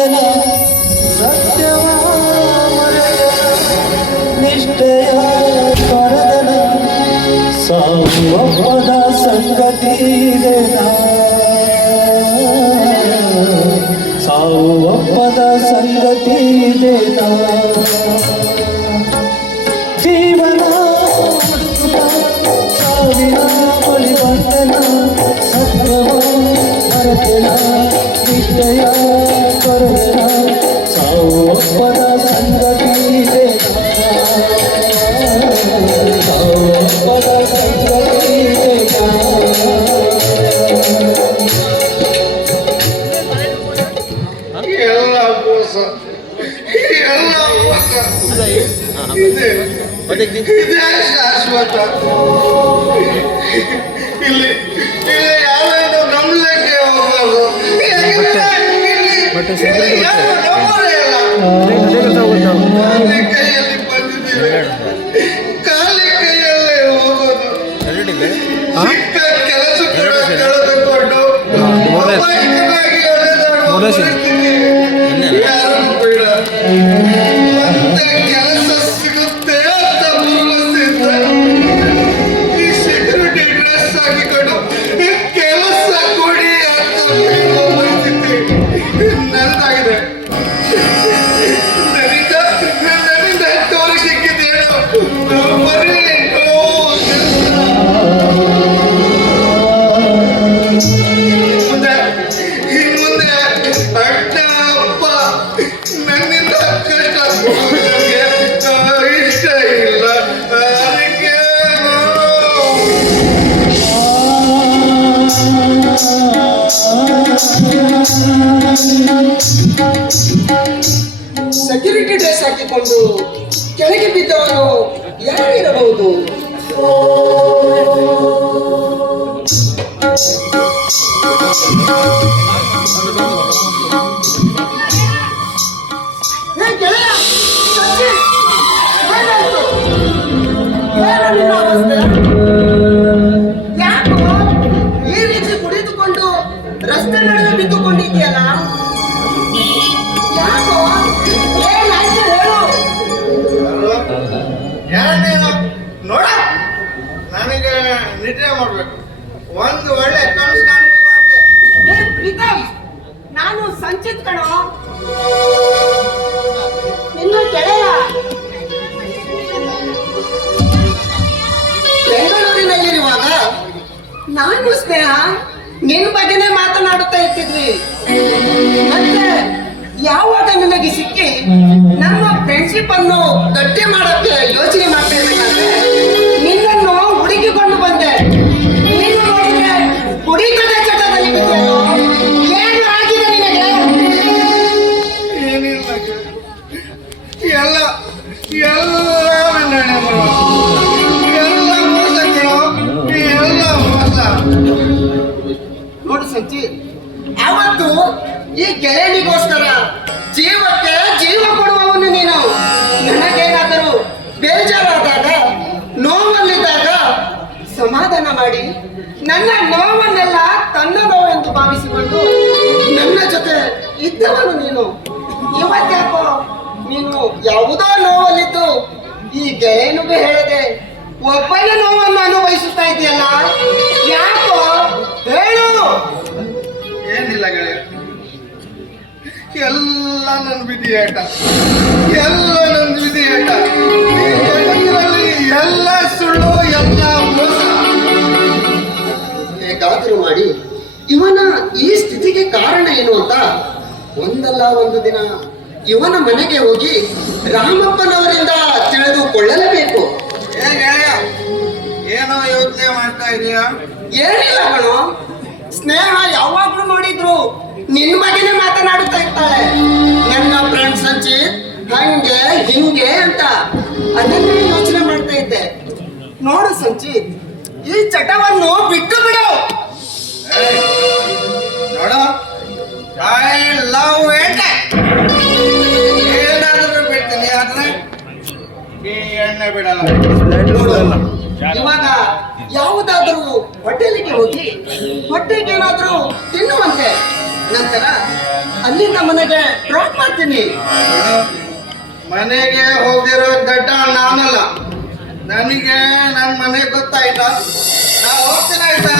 ಬಂಧನ ಸತ್ಯವ ಮರೆತ ನಿಷ್ಠೆಯ ಪರದನ ಸಾವಪ್ಪದ ಸಂಗತಿ ಸಾವಪ್ಪದ ಸಂಗತಿ ಜೀವನ ಹುಡುಕುತ್ತ ಸಾವಿನ ಬಳಿ ಬಂದನ ಸತ್ಯವ ಮರೆತನ ನಿಷ್ಠೆಯ ಪರದನ ಸಾವಪ್ಪದ ಸಂಗತಿ ಸಾವಪ್ಪದ ಸಂಗತಿ ಇದೆ ಇದೇ ಶಾಶ್ವತ ಇಲ್ಲಿ ಇಲ್ಲಿ ಯಾವ್ದು ನಂಬಲಿಕ್ಕೆ ಹೋಗೋದು. ಬಟ್ಟೆ ಸಿಗ್ತದೆ ಇಲ್ಲಿ ಯಾರು ಹಾಕಿಕೊಂಡು ಕೆಳಗೆ ಬಿದ್ದವನು ಯಾರಿರಬಹುದು? ನಿದ್ರೆ ಮಾಡ್ಬೇಕು. ಒಂದು ಒಳ್ಳೆ ಕನಸು ಕಾಣ್ಬೇಕು ಏ ಪ್ರೀತಮ್ ನಾನು ಸಂಚಿತ್ ಕಣ. ನಿನ್ನ ಗೆಳೆಯ. ಬೆಂಗಳೂರಿನಲ್ಲಿರುವಾಗ ನಾನು ಸ್ನೇಹ ನಿನ್ ಬಗ್ಗೆನೇ ಮಾತನಾಡುತ್ತಾ ಇರ್ತಿದ್ವಿ. ಮತ್ತೆ ಯಾವಾಗ ನಿನಗೆ ಸಿಕ್ಕಿ ನಮ್ಮ ಫ್ರೆಂಡ್ಶಿಪ್ ಅನ್ನು ಗಟ್ಟಿ ಮಾಡಕ್ಕೆ ಯೋಚನೆ ಮಾಡ್ತಾ ನಡೆ ಸಂಚಿ ಅವತ್ತು ಈ ಗೆಳೆಯನಿಗೋಸ್ಕರ ಜೀವಕ್ಕೆ ಜೀವ ಕೊಡುವವನು ನೀನು. ನನಗೇನಾದರೂ ಬೇಜಾರಾದಾಗ, ನೋವಲ್ಲಿದ್ದಾಗ ಸಮಾಧಾನ ಮಾಡಿ, ನನ್ನ ನೋವನ್ನೆಲ್ಲ ತನ್ನದೋ ಎಂದು ಭಾವಿಸಿಕೊಂಡು ನನ್ನ ಜೊತೆ ಇದ್ದವನು ನೀನು. ಇವತ್ತ್ಯಾಕೋ? ನೀನು ಯಾವುದೋ ನೋವಲ್ಲಿದ್ದು ಈ ಗೆಳೆಯನಿಗೂ ಹೇಳದೆ ಒಬ್ಬನ ನೋವನ್ನು ಅನುಭವಿಸುತ್ತಾ ಇದೆಯಲ್ಲ? ಯಾಕೋ? ಹೇಳು. ಏನಿಲ್ಲ ಗೆಳೆಯ. ಎಲ್ಲ ನನ್ನ ವಿಧಿಯಾಟ ಎಲ್ಲ ನನ್ನ ವಿಧಿಯಾಟ ಈ ಜಗತ್ತಿನಲ್ಲಿ ಎಲ್ಲ ಸುಳ್ಳು ಎಲ್ಲ ಮೋಸ. ಹೇಗಾದರೂ ಮಾಡಿ ಇವನ ಈ ಸ್ಥಿತಿಗೆ ಕಾರಣ ಏನು ಅಂತ ಒಂದಲ್ಲ ಒಂದು ದಿನ ಇವನ ಮನೆಗೆ ಹೋಗಿ ರಾಮಪ್ಪನವರಿಂದ ತಿಳಿದುಕೊಳ್ಳಲೇಬೇಕು. ಏನೋ ಯೋಚನೆ ಮಾಡ್ತಾ ಇದೀಯಾ? ಏನಿಲ್ಲ ಕಣೋ ಸ್ನೇಹ ಯಾವಾಗ್ಲೂ ನೋಡಿದ್ರು ನಿನ್ ಬಗ್ಗೆನೇ ಮಾತನಾಡುತ್ತಾ ಇರ್ತಾಳೆ. ನನ್ನ ಫ್ರೆಂಡ್ ಸಂಚಿತ್ ಹಂಗೆ ಹಿಂಗೆ ಅಂತ ಅದನ್ನೇ ಯೋಚನೆ ಮಾಡ್ತಾ ಇದ್ದೆ. ನೋಡು ಸಂಚಿತ್ ಈ ಚಟವನ್ನು ಬಿಟ್ಟು ಬಿಡು. ಬಿಡಲ್ಲ. ಇವಾಗ ಯಾವುದಾದ್ರೂ ಹೋಟೆಲಿಗೆ ಹೋಗಿ ಹೊಟ್ಟೆಗೆ ಏನಾದ್ರೂ ತಿನ್ನುವಂತೆ ನಂತರ ಅಲ್ಲಿಂದ ಮನೆಗೆ ಡ್ರಾಪ್ ಮಾಡ್ತೀನಿ. ಮನೆಗೆ ಹೋಗಿರೋ ದಡ್ಡ ನಾನಲ್ಲ. ನನಗೆ ನನ್ನ ಮನೆ ಗೊತ್ತಾಯ್ತಾ? ನಾ ಹೋಗ್ತೀನಿ ಆಯ್ತಾ?